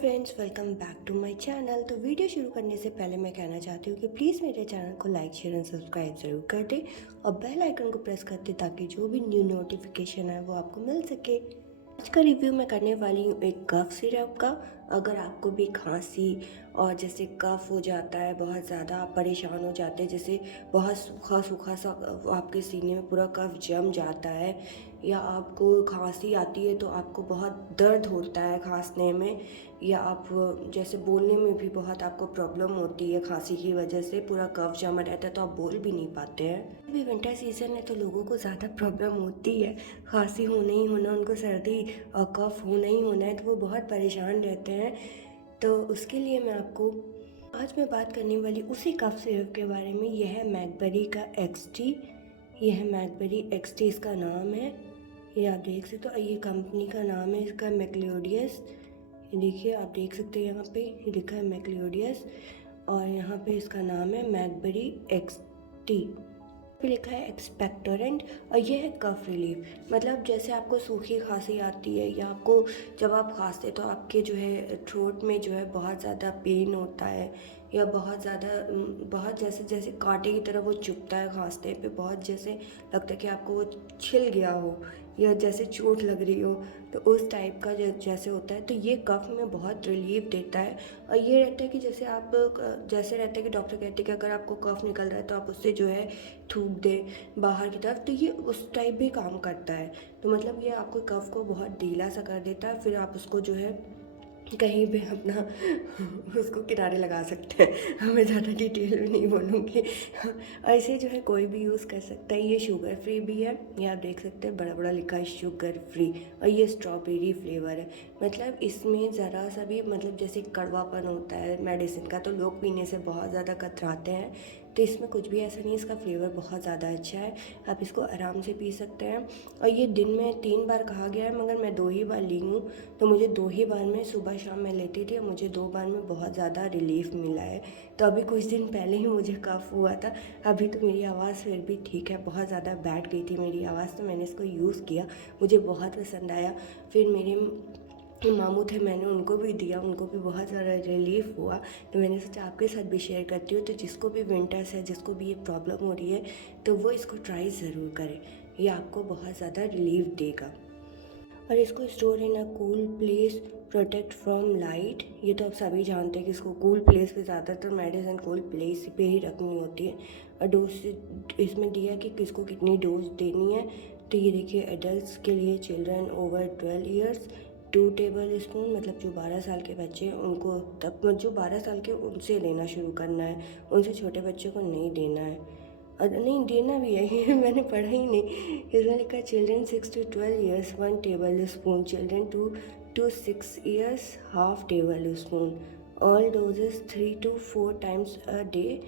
Friends, welcome back to my channel. तो video शुरू करने से पहले मैं कहना चाहती हूँ कि प्लीज़ मेरे चैनल को लाइक शेयर एंड सब्सक्राइब ज़रूर कर दें और बेल आइकन को प्रेस कर दें ताकि जो भी न्यू नोटिफिकेशन है वो आपको मिल सके। आज का रिव्यू मैं करने वाली हूँ एक कफ सिरप का। अगर आपको भी खांसी और जैसे कफ हो जाता है, बहुत ज़्यादा आप परेशान हो जाते हैं, जैसे बहुत सूखा सूखा सा आपके सीने में पूरा कफ जम जाता है, या आपको खांसी आती है तो आपको बहुत दर्द होता है खांसने में, या आप जैसे बोलने में भी बहुत आपको प्रॉब्लम होती है खांसी की वजह से, पूरा कफ जमा रहता है तो आप बोल भी नहीं पाते हैं। अभी विंटर सीजन है तो लोगों को ज़्यादा प्रॉब्लम होती है, खांसी होना ही होना, उनको सर्दी और कफ होना ही होना है, तो वो बहुत परेशान रहते हैं। तो उसके लिए मैं आपको आज मैं बात करने वाली उसी कफ सिरप के बारे में। यह है मैकबेरी का एक्सटी। यह है मैकबेरी एक्सटी, इसका नाम है। ये आप देख सकते हो, ये कंपनी का नाम है इसका मैक्लोडियस। ये देखिए, आप देख सकते हैं यहाँ पे लिखा है मैक्लोडियस और यहाँ पे इसका नाम है मैकबेरी एक्सटी। पे लिखा है एक्सपेक्टोरेंट और ये है कफ रिलीफ। मतलब जैसे आपको सूखी खांसी आती है या आपको जब आप खांसते तो आपके जो है थ्रोट में जो है बहुत ज़्यादा पेन होता है, या बहुत ज़्यादा बहुत जैसे जैसे कांटे की तरह वो चुभता है खांसते पे, बहुत जैसे लगता है कि आपको वो छिल गया हो या जैसे चोट लग रही हो, तो उस टाइप का जैसे होता है। तो ये कफ में बहुत रिलीफ देता है। और ये रहता है कि जैसे आप जैसे रहता है कि डॉक्टर कहते हैं कि अगर आपको कफ निकल रहा है तो आप उससे जो है थूक दें बाहर की तरफ, तो ये उस टाइप भी काम करता है। तो मतलब ये आपको कफ को बहुत ढीला सा कर देता है, फिर आप उसको जो है कहीं भी अपना उसको किनारे लगा सकते हैं। मैं ज़्यादा डिटेल में नहीं बोलूँगी। ऐसे जो है कोई भी यूज़ कर सकता है। ये शुगर फ्री भी है, ये आप देख सकते हैं बड़ा बड़ा लिखा है शुगर फ्री, और ये स्ट्रॉबेरी फ्लेवर है। मतलब इसमें ज़रा सा भी मतलब जैसे कड़वापन होता है मेडिसिन का तो लोग पीने से बहुत ज़्यादा कतराते हैं, तो इसमें कुछ भी ऐसा नहीं। इसका फ्लेवर बहुत ज़्यादा अच्छा है, आप इसको आराम से पी सकते हैं। और ये दिन में 3 बार कहा गया है, मगर मैं 2 ही बार ली हूँ, तो मुझे 2 ही बार में सुबह शाम मैं लेती थी और मुझे 2 बार में बहुत ज़्यादा रिलीफ मिला है। तो अभी कुछ दिन पहले ही मुझे कफ हुआ था, अभी तो मेरी आवाज़ फिर भी ठीक है, बहुत ज़्यादा बैठ गई थी मेरी आवाज़, तो मैंने इसको यूज़ किया, मुझे बहुत पसंद आया। फिर मेरे मामू थे, मैंने उनको भी दिया, उनको भी बहुत ज़्यादा रिलीफ हुआ, तो मैंने सोचा आपके साथ भी शेयर करती हूँ। तो जिसको भी विंटर्स है, जिसको भी ये प्रॉब्लम हो रही है, तो वो इसको ट्राई ज़रूर करें, ये आपको बहुत ज़्यादा रिलीफ देगा। और इसको store in a cool place, protect from light. ये तो आप सभी जानते हैं कि इसको कूल प्लेस पे, ज़्यादातर मेडिसिन कूल प्लेस पे ही रखनी होती है। और डोज इसमें दिया कि किसको कितनी डोज देनी है। तो ये देखिए, एडल्ट्स के लिए children over 12 years 2 table spoon, मतलब जो 12 साल के बच्चे हैं उनको, तब जो 12 साल के उनसे लेना शुरू करना है, उनसे छोटे बच्चों को नहीं देना है। और नहीं देना भी है, ये मैंने पढ़ा ही नहीं। इसमें लिखा है children 6 to 12 years 1 table spoon, children 2 to 6 years half table spoon, all doses 3 to 4 times a day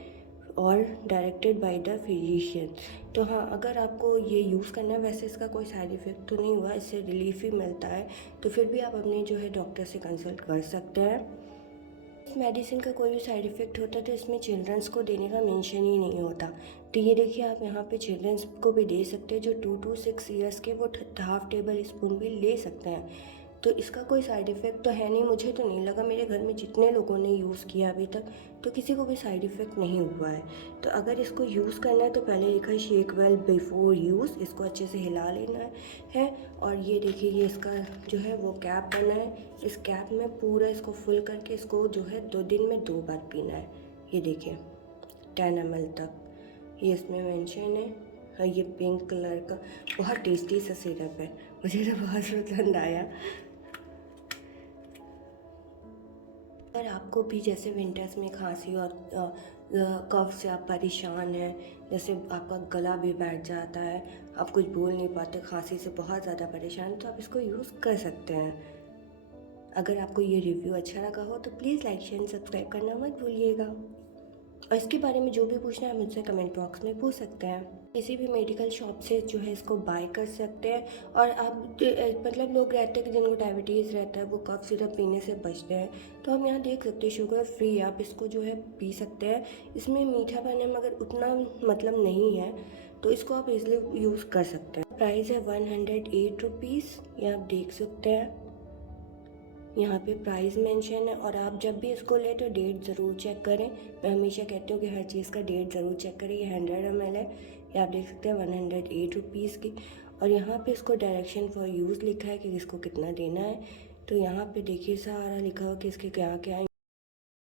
और डायरेक्टेड बाय द फिजिशियन। तो हाँ, अगर आपको ये यूज़ करना है, वैसे इसका कोई साइड इफ़ेक्ट तो नहीं हुआ, इससे रिलीफ ही मिलता है, तो फिर भी आप अपने जो है डॉक्टर से कंसल्ट कर सकते हैं। इस मेडिसिन का कोई भी साइड इफ़ेक्ट होता तो इसमें चिल्ड्रंस को देने का मेंशन ही नहीं होता। तो ये देखिए, आप यहाँ पे चिल्ड्रंस को भी दे सकते हैं, जो 2 to 6 ईयर्स के, वो हाफ टेबल स्पून भी ले सकते हैं। तो इसका कोई साइड इफ़ेक्ट तो है नहीं, मुझे तो नहीं लगा। मेरे घर में जितने लोगों ने यूज़ किया अभी तक, तो किसी को भी साइड इफ़ेक्ट नहीं हुआ है। तो अगर इसको यूज़ करना है तो पहले लिखा है शेक वेल बिफोर यूज़, इसको अच्छे से हिला लेना है। और ये देखिए, ये इसका जो है वो कैप बना है, इस कैप में पूरा इसको फुल करके इसको जो है 2 दिन में 2 बार पीना है। ये देखिए 10 ml तक ये इसमें मेंशन है। और ये पिंक कलर का बहुत टेस्टी सा सिरप है, मुझे तो बहुत पसंद आया। अगर आपको भी जैसे विंटर्स में खांसी और कफ से आप परेशान हैं, जैसे आपका गला भी बैठ जाता है, आप कुछ बोल नहीं पाते, खांसी से बहुत ज़्यादा परेशान, तो आप इसको यूज़ कर सकते हैं। अगर आपको ये रिव्यू अच्छा लगा हो तो प्लीज़ लाइक शेयर सब्सक्राइब करना मत भूलिएगा। और इसके बारे में जो भी पूछना है मुझसे कमेंट बॉक्स में पूछ सकते हैं। किसी भी मेडिकल शॉप से जो है इसको बाय कर सकते हैं। और आप मतलब लोग रहते हैं कि जिनको डायबिटीज़ रहता है, वो कफ सिरप पीने से बचते हैं, तो हम यहाँ देख सकते हैं शुगर फ्री, आप इसको जो है पी सकते हैं। इसमें मीठापन है मगर उतना मतलब नहीं है, तो इसको आप इजीली यूज़ कर सकते हैं। प्राइस है 108 रुपीज़, ये आप देख सकते हैं। यहाँ पे प्राइस मेंशन है। और आप जब भी इसको लें तो डेट ज़रूर चेक करें। मैं हमेशा कहती हूँ कि हर चीज़ का डेट ज़रूर चेक करें। ये 100 ml है, ये आप देख सकते हैं 108 रुपीज़ की। और यहाँ पे इसको डायरेक्शन फॉर यूज़ लिखा है कि इसको कितना देना है। तो यहाँ पे देखिए सारा लिखा हुआ कि इसके क्या क्या